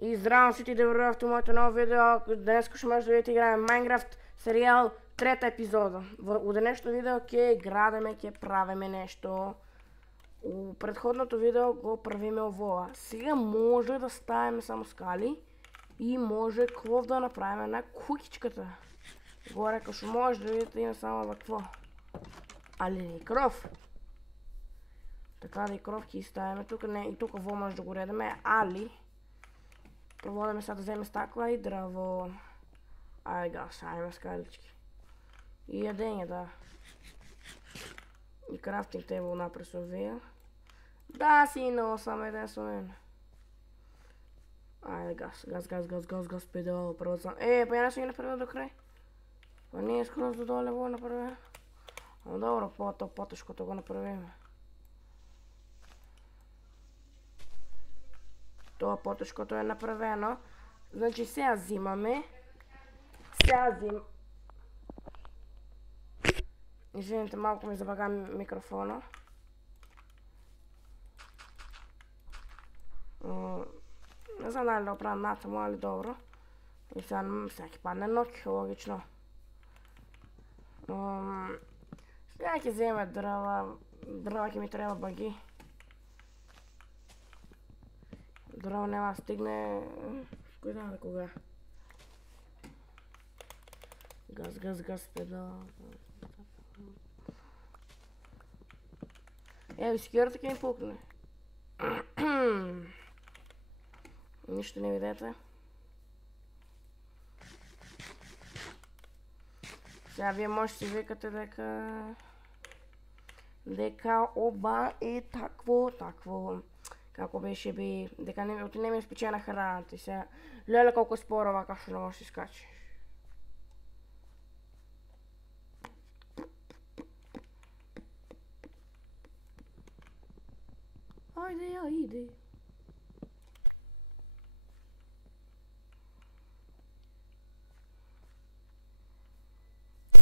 И здравейте всички, добре дошли в моето ново видео. Днес ще може да видите играем Майнкрафт сериал, трета епизода. В днешното видео ке правиме нещо. У предходното видео го правиме овола. Сега може да ставим само скали и може кров да направим на кукичката. Горе като може да видите има само какво. Али не кров. Така да и кровки ставим тук, не, и тук во може да го редаме, али проводаме сега да вземе стакла и дърво. Ай гас, айме скалички. И ядење, да. И крафтинг тейбл напред со вија. Да, сино, само еден со мен. Ајде гас, педал, прво сам. Па ја не сум ги направил до крај. Па не е скроз до доле во направил. Добро, потешкото го направиме. Това потешкото е направено. Значи сега взимаме. Извините, малко ми забага микрофона. Не знам дали да оправям натаму, али добро. И сега ќе падне ноќ, логично. Сега ќе вземе дрва ќе ми треба баги. Драво нема стигне. Кој знае да кога. Газ, педал. Еви, секјората ќе ми пукне. Ништо не видете. Сега вие може си викате дека оба е такво. Како беше би, дека не ми е спечена храната и сега, леле колко е споро вака што не може да скачи. Ајде.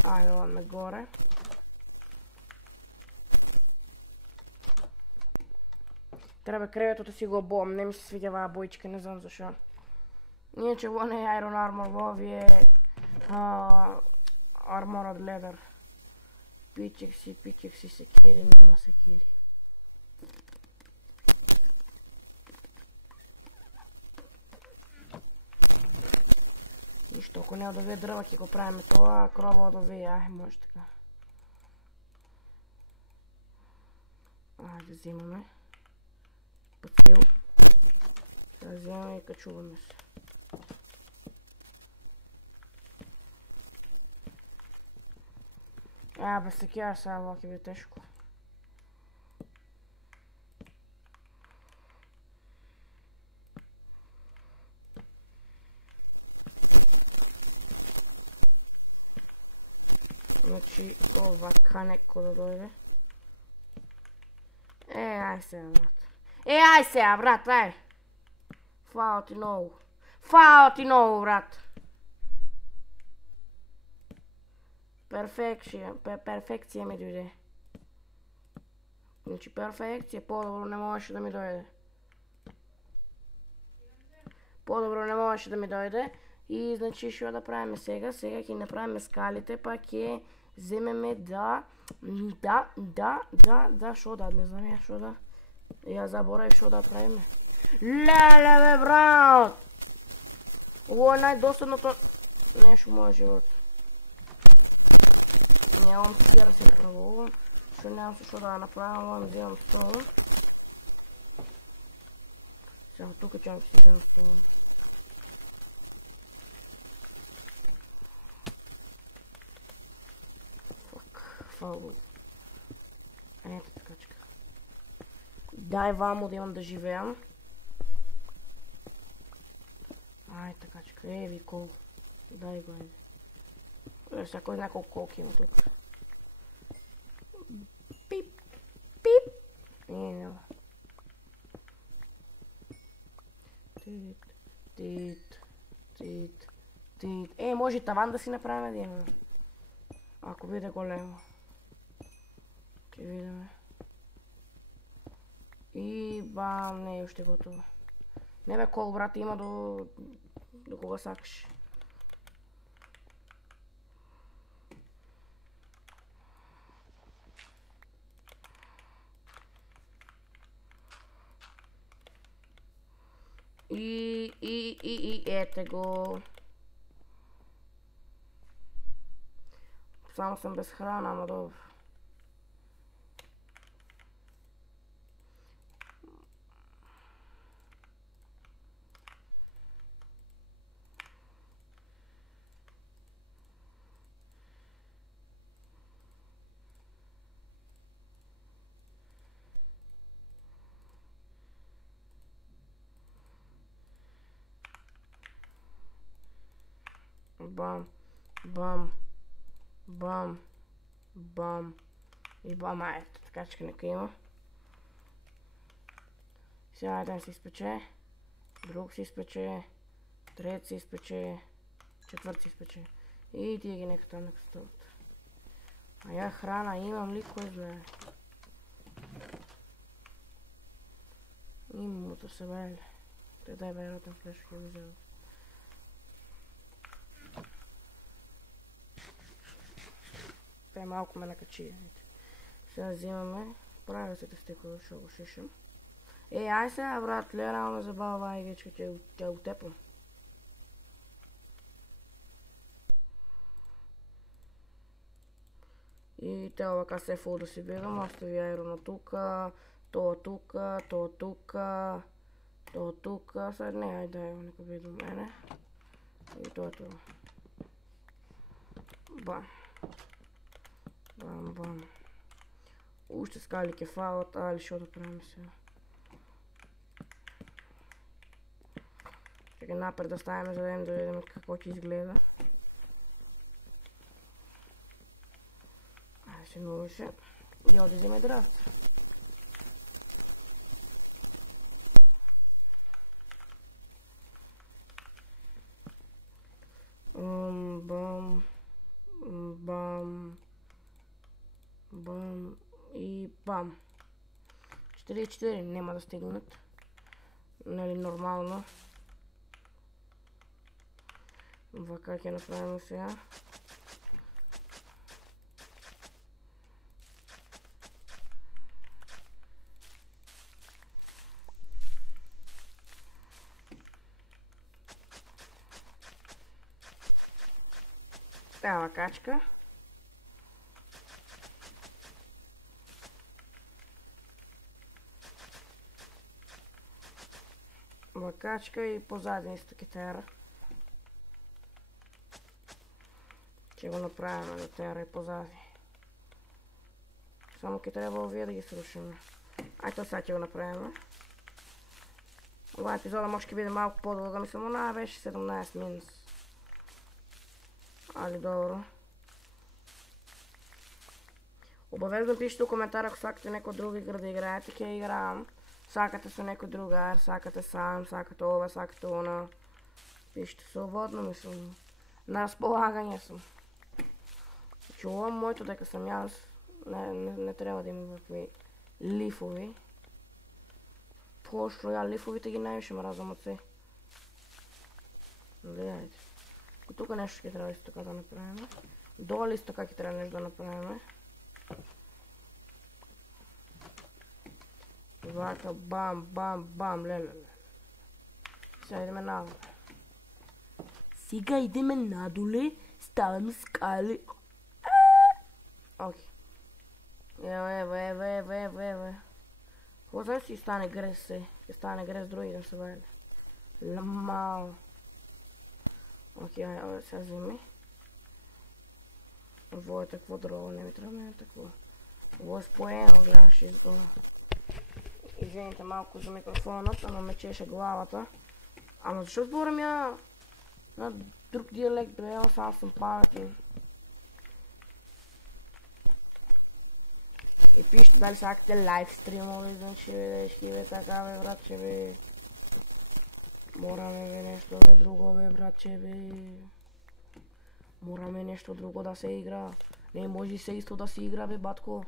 Ајде, одме горе. Треба креветото си го обувам, не ми се свиѓа оваа боичка, не знам зашо. Иначе во не е Iron Armor, во овие е Armored Leather. Пичек си секири, нема секири. Ништо, ако не од овие дрва ќе го правиме тоа, крова од овие, може така. Ајде, взимаме. Пацил. Да вземаме и качуваме се. Бе, секија сега ово ќе биде тешко. Значи, овака неко да дојде. Ај сега, брат. Ај сега, брат, ај! Фао ти многу, брат! Перфекција ми дојде. Значи, перфекција, по-добро не можеше да ми дојде. И, значи, што да правиме сега? Сега ќе направиме скалите, па ќе земеме да, шо да, не знам ја шо да. Ја заборавив што да правиме. Леле бе, брат! Ово е најдосадното нешто мојот живот. Немам секира се направо ово, што немам со што да направам, ово вземам стол. Сега тука ќе се вземам стол. Фаул. Ето такачка. Дај ваму да имам да живеам. Ај такачка, еви кол. Дај го. Сега кој знае колко колки има тук. Пип. Нема. Тит. Може и таван да си направим да имаме. Ако биде големо. Ќе видиме. И бам, не е уште готово. Не бе, кол, брат, има до кога сакаш. И ете го. Само съм без храна, ама добре. Бам, бам, бам, бам и бам. Ето, така че нека има. Сега един се изпече, друг се изпече, трет се изпече, четвърт се изпече. И тия ги нека там нека стоят. А я храна имам ли, кой знае? Имото се бе. Той дай бе ротен флеш, какво да взема. Те малко ме накачи. Сега взимаме. Правя се тестикове, ще го шишам. Ай сега, брат, реално ме забавя вече, тя го тепла. И трябва така се фул да си бегам, остави айрона тука, това тука, това тука, това тука. Сега не, айде айрон, нека би до мене. И това. Бам. Бам, бам. Още скали кефалът, али що да правим сега? Чакай напред да ставим, за да видим какво ще изгледа. Айде се нуваше. И отидеме драфт. Бам. Бам. Бам. И бам. 4-4 няма да стигнат. Нали нормално. Това как я направим сега? Тава качка. Качка и по задницата китара. Ще го направим на тера и позади. Само ки трябва вие да ги срушим. Айто сега ще го направим. Това епизода може би биде малко по-дълга, мисля, но беше 17 минус. Али добро. Обавеждам пишете в коментар, ако сакате някой друг игра да играете, ке играем. Сакате со некој другар, сакате сам, сакате ова, сакате она. Пишете свободно, мислам. На разполагање сум. Значи ова моето дека сам јас, не треба да има вакви лифови. Пошто ја лифовите ги највише мразам од се. Гледајте. И тука нешто ќе треба исто така да направиме. Долу исто така ќе треба нешто да направиме. Вака, бам, бам, бам, леле. Сега идеме надоле. Сега идеме надоле, ставаме скали. Окей. Ева. Какво знаеш си стане грес се? Стане грес други да се вели. Ламал. Окей, сега вземи. Ovo je takvo drogo, ne bi trebalo ne takvo. Ovo je spojeno, gledaš izborno. Извините малко за микрофонът, ама ме чеше главата. Ама защо говорим я на друг диалект, бе, аз съм паметен. И пишете дали сакате лайвстримове, значи видешки, бе, така, бе, братче, бе. Мораме, бе, нещо, бе, друго, бе, братче, бе. Мораме нещо друго да се игра. Не може и се исто да си игра, бе, батко.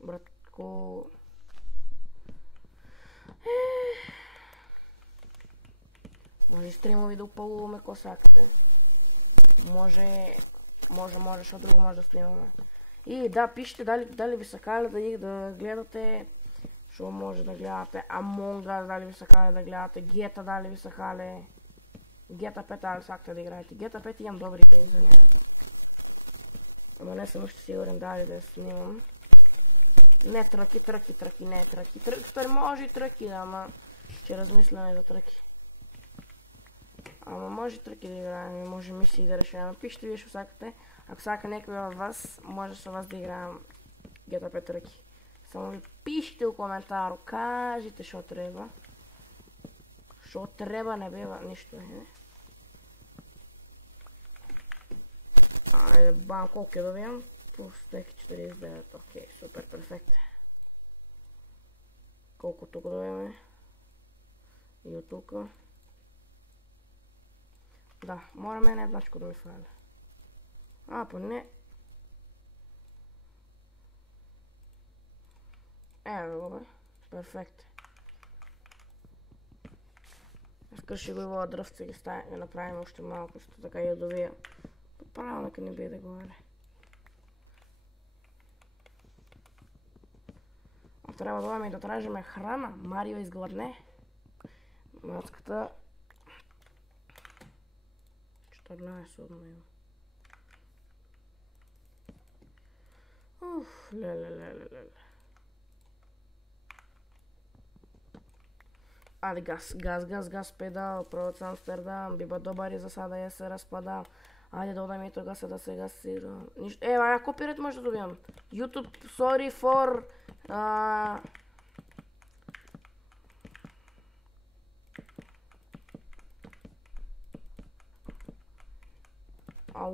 Братко. Може и стримови да упълваме косаките. Може, що друго може да снимаме. И да, пишете дали ви са кали да гледате. Що може да гледате Among Us, дали ви са кали да гледате GTA, дали ви са кали GTA 5, дали сакате да играете GTA 5, имам добри идеи за нея. Ама не съм още сигурен дали да я снимам. Не тръки, не тръки. Тръки може и тръки, ама ще размисляме за тръки. Ама може тръки да играем, може мисии да решаваме. Пишете вие, що сакате. Ако сака някой от вас, може с вас да играем GTA 5 тръки. Само ви пишете в коментар, кажете що трябва. Що трябва, не бива нищо. Айде, бам, колко да добивам? Пустеки 49, окей, супер, перфект. Колко тук добиваме? И до тук. Да, morаме една едначко да ми фаля. Поне. Ево го бе, перфект. Искаш ще го има дръвце ги направим още малко, защото така ядовия. Правилника не би да говори. Трябва да дойдем и да тражиме храна. Марио изгладне. Мацката 14 има. Леле. Аде газ, педал, провод Амстердам, биба добър и за сада я се разпада. Айде да отдам и тога се да се гасира. Нищо. Я копирайт може да добивам. YouTube, sorry for...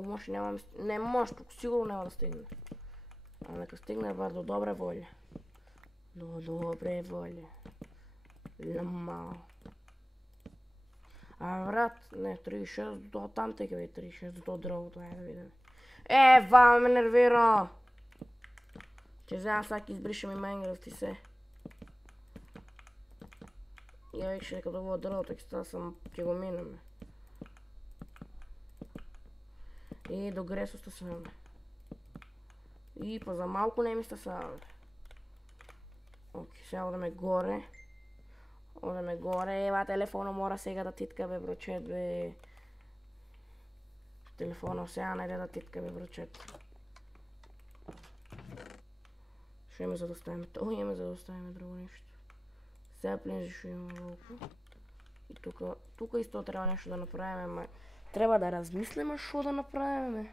може нямам... Не може, тук сигурно няма да стигне. Нека стигне до добра воля. До добра воля. Ламал. Брат, не, 36 до там тега бе, 36 до другото, да видим. Ева, ме нервира! Че взема всяки избришам и Майнкрафт и се. Я викше като го другото, ќе го минаме. И до Гресо стасаваме. И па за малко не ми стасаваме. Окей, сега одаме горе. Ева, телефона мора сега да титка бе, брочет бе. Телефона сега не да титка бе, брочет. Ще имаме за да оставим. Имаме за да оставим друго нещо. Сега плинжи ще има малко. И тук исто трябва нещо да направим, ама трябва да размислим що да направим.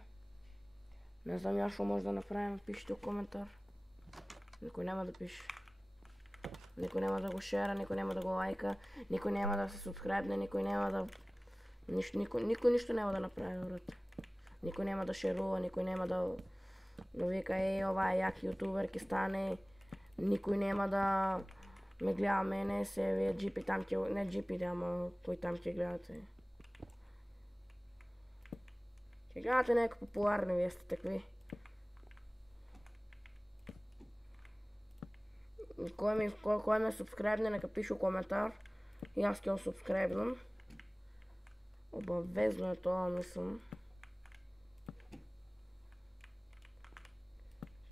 Не знам я що може да направим, пишете в коментар. Никой няма да пише. Никой няма да го шера, никой няма да го лайка, никой няма да се субскрайбне, никой няма да... Никой нищо няма да направи, брат. Никой няма да шерува, никой няма да вика, ова е як ютубер ке стане. Никой няма да ме гледа мене, се вие джипи там ке... Не джипи, ама кой там ке гледате. Ке гледате някакви популарни, вие сте такви. Кой ме субскрайбне, нека пише в коментар. И аз ке го субскрайбнам. Обавезно е това, мислям.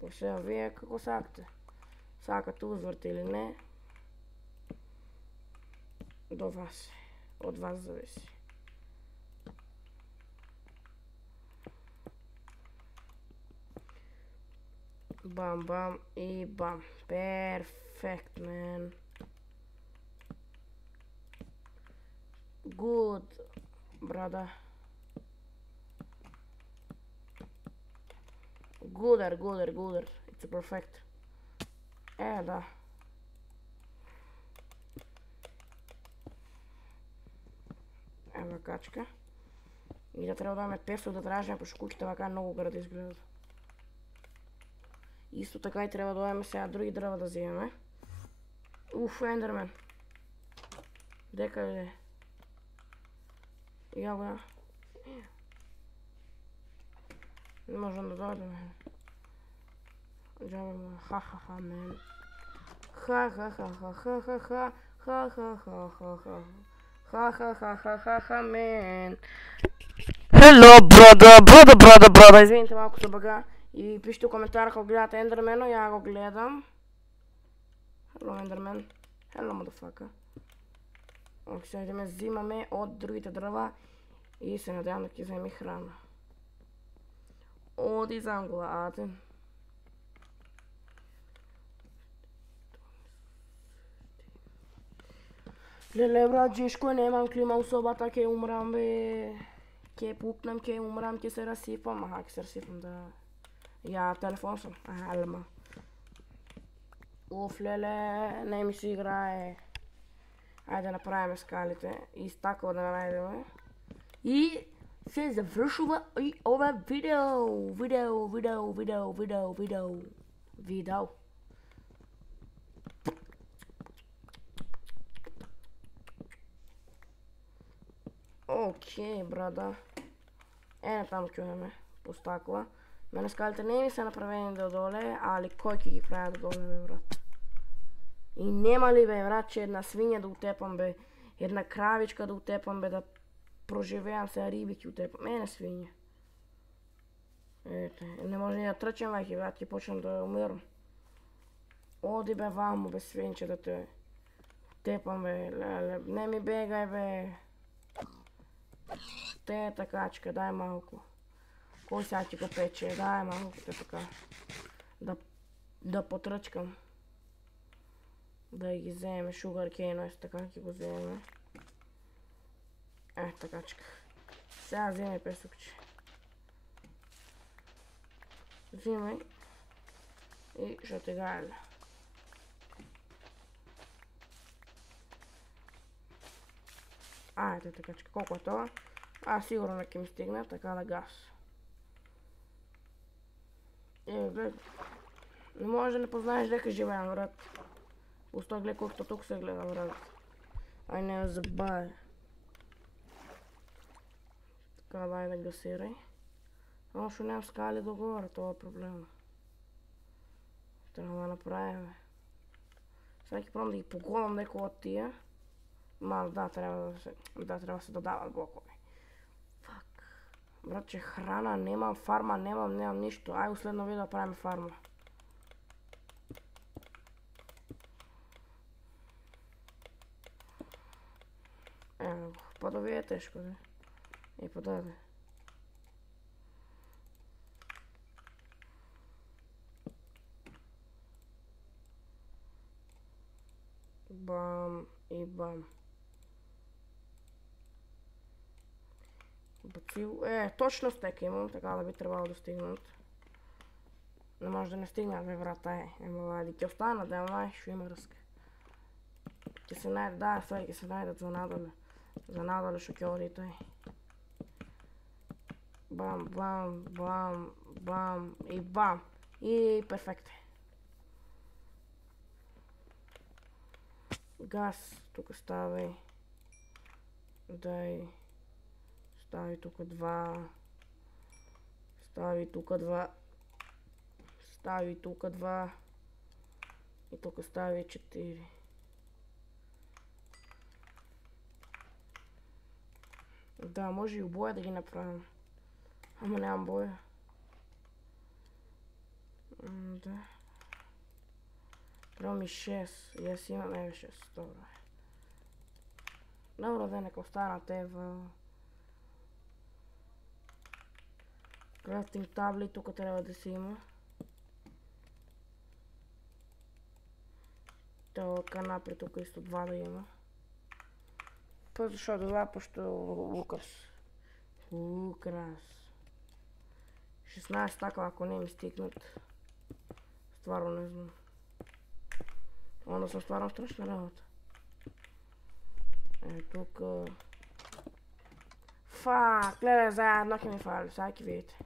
По сега вие какво сакате? Сакате узвърте или не? До вас. От вас зависи. Бам и бам. Перфект, man. Good, brother. Gooder. It's perfect. Да. Ева качка. И да трябва да имаме песо да тражим, защото куките вака много града изгледат. Исто така и трябва да дойдем сега други дрова да взимаме. Ендермен. Дека е. Я го. Не можем да дойдем. Джаба му. Ха-ха-ха, мен. Ха-ха-ха-ха-ха-ха-ха. Ха-ха-ха-ха-ха. Ха, мен. Hello, брада. Извините, малко се бъга. И пишете коментар, ако гледате Ендермена, я го гледам. Hello, Ендермен. Hello, motherfucker. Окей, сега идеме, взимаме от другите дрова и се надявам да ги вземе храна. Оди съм гладен. Леле, брат, Жишко, немам клима особата, ке умрам, бе. Ке пукнам, ке умрам, ке се разсипам. Аха, ке се разсипам, да. Я телефон съм. Алма. Уф, леле, не ми си играе. Айде да направим скалите. И стакъл да найдем. И се завършва и ова видео. Видео. Окей, брада. Там чуваме по стакла. Мене скалите не ми са направени додоле, али кой ки ги прави додоле, бе, брат. И нема ли, бе, брат, че една свиня да утепам, бе, една кравичка да утепам, бе, да проживеям се, риби ки утепам. Не свиня. Ете, не може ни да тръчам, веки, брат, и почнам да умирам. Оди, бе, вамо, бе, свинче, да те утепам, бе, леле, не ми бегай, бе. Тета качка, дай малко. Кой сега ти го пече? Дай малко, те така. Да потръчкам. Да ги вземе шугаркейно, така ги го вземе. Така чека. Сега вземе песокче. Взимай. И ще те гайля. Айде така чека. Колко е това? Сигурно не ке ми стигне, така да газ. Бе, не можеш да не познаеш дека живеем, брат. Пусто гледа колкото тук се гледа, брат. Ай, не забавя. Така, дай да гасирай. Но ще нямам скали догоре, това е проблема. Трябва да направим. Сега ки пробвам да ги погонам некои от тия. Да, трябва да се додават блокове. Фак. Братче, храна, нямам фарма, нямам нищо. Ай, последно видео да правим фарма. Па да ви е тежко, да. Па да. Бам и бам. Бацил. Точно стека имам, така да би трябвало да стигнат. Не може да не стигнат, бе, брата, Емалади. Ке остана, да, май, ще има ръска. Ке се найдат, да, сега ке се найдат за надале. За надале шокьорите. Бам и бам. И перфект. Газ тук стави. Дай. Стави тук 2. Стави тук 2. Стави тук 2. И тук стави 4. Да, може и обоя да ги направим. Ама нямам боя. Да. Трябва ми 6. И аз имам 6. Добре. Добре, да, нека остана тева. Крафтинг табли тук трябва да си има. Това канапри тук исто 2 да има. Па защо това, пощо Лукас. Лукрас. 16 така, ако не ми стигнат. Стварно не знам. Onda sam stvarno strašna работа. Тук... Фак, гледай, заедно ке ми фали, сега ке видите.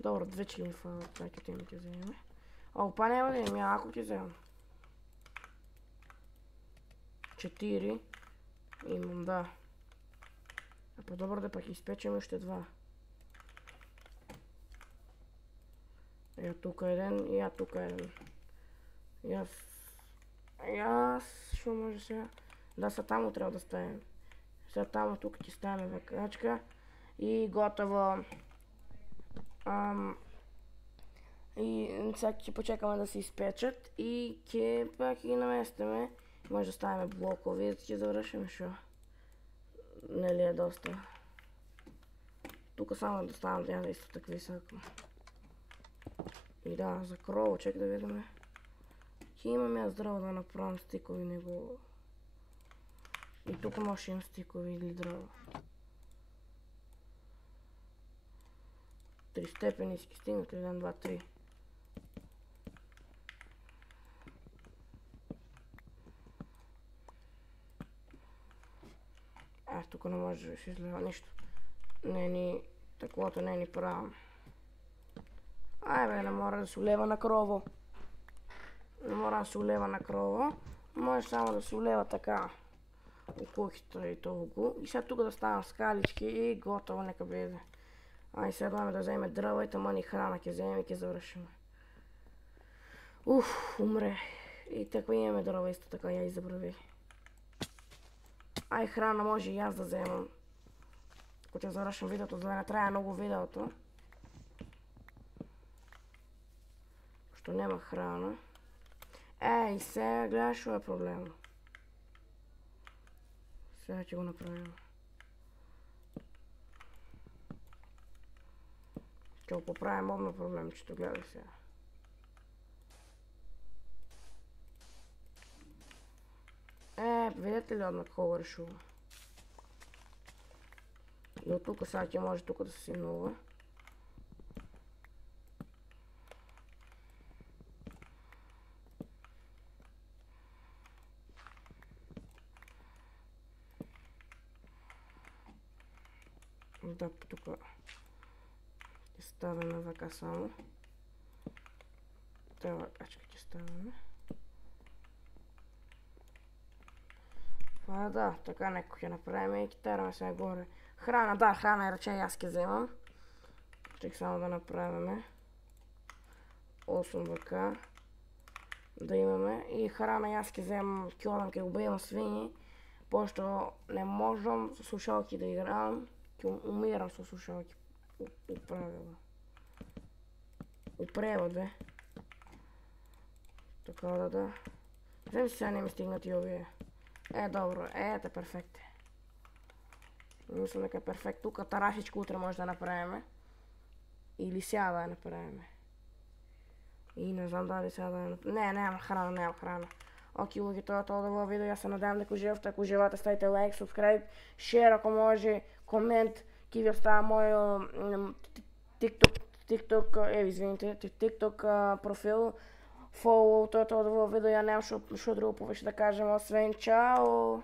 Добре, 2 че ми фалят, сега ке ми ке вземе. Опа, няма да им, ако ти вземам. 4. Имам, да. По-добре да пък изпечем още 2. Тук един и тук един. И аз... Аз ще може сега. Да, са тамо трябва да ставим. Сега тамо тук ти ставим вакачка. И готово. И сега ще почекаме да се изпечат и ке пак ги наместиме. Може да ставим блокови, да ще завършим шо. Нали е доста. Тук само да ставам няма да иsto так високо. И да, за крово, чек да видим. Ке имам я здраво да направим стикови него. И тук може имам стикови или дрова. 3 степени си стигнат ли? 1, 2, 3. Тук не може да се излева нищо. Не ни... Таковото не ни правим. Ай бе, не мора да се улева на крово. Не мора да се улева на крово. Може само да се улева така. Окухито и толкова. И сега тук да ставам скалички и готово, нека бъде. Ай, сега даваме да вземе дрова и тама ни храна ке вземем и ке завършим. Умре. И така имаме дрова исто така, я и забравих. Ай, храна може и аз да вземам. Ако ще завършим видеото, за да не трябва много видеото. Що няма храна. Ей, сега гледаш шо е проблема. Сега ще го направим. Ще го поправим обно проблемчето, гледай сега. Видите ли одна какво решува? И от тук сега ще може тук да се синува. Да, тук ще ставаме вака само. Това вакачка ще ставаме. Да, така неко ще направим и китараме сега горе. Храна, да, храна и ръче аз ще вземам. Чек само да направим 8 вака. Да имаме. И храна и аз ще вземам килограм, ке убивам свини. Пошто не можем с слушалки да играем. Ке умирам с слушалки. Управила. Упревод, бе. Така да. Взем си сега не ми стигнат и овие. Добро, ето перфект. Мисля дека е перфект. Тук тарасичко утре може да направим. Или сега да я направим. И не знам дали сега да я направим. Не, нямам храна. Окей, луги, това е това видео. Аз се надявам дека уживате. Ако уживате, ставите лайк, субскрайб, шер, ако може, комент. Ки ви остава моя TikTok профил. Follow, това е това видео. Я нямам шо друго повече да кажем, освен чао!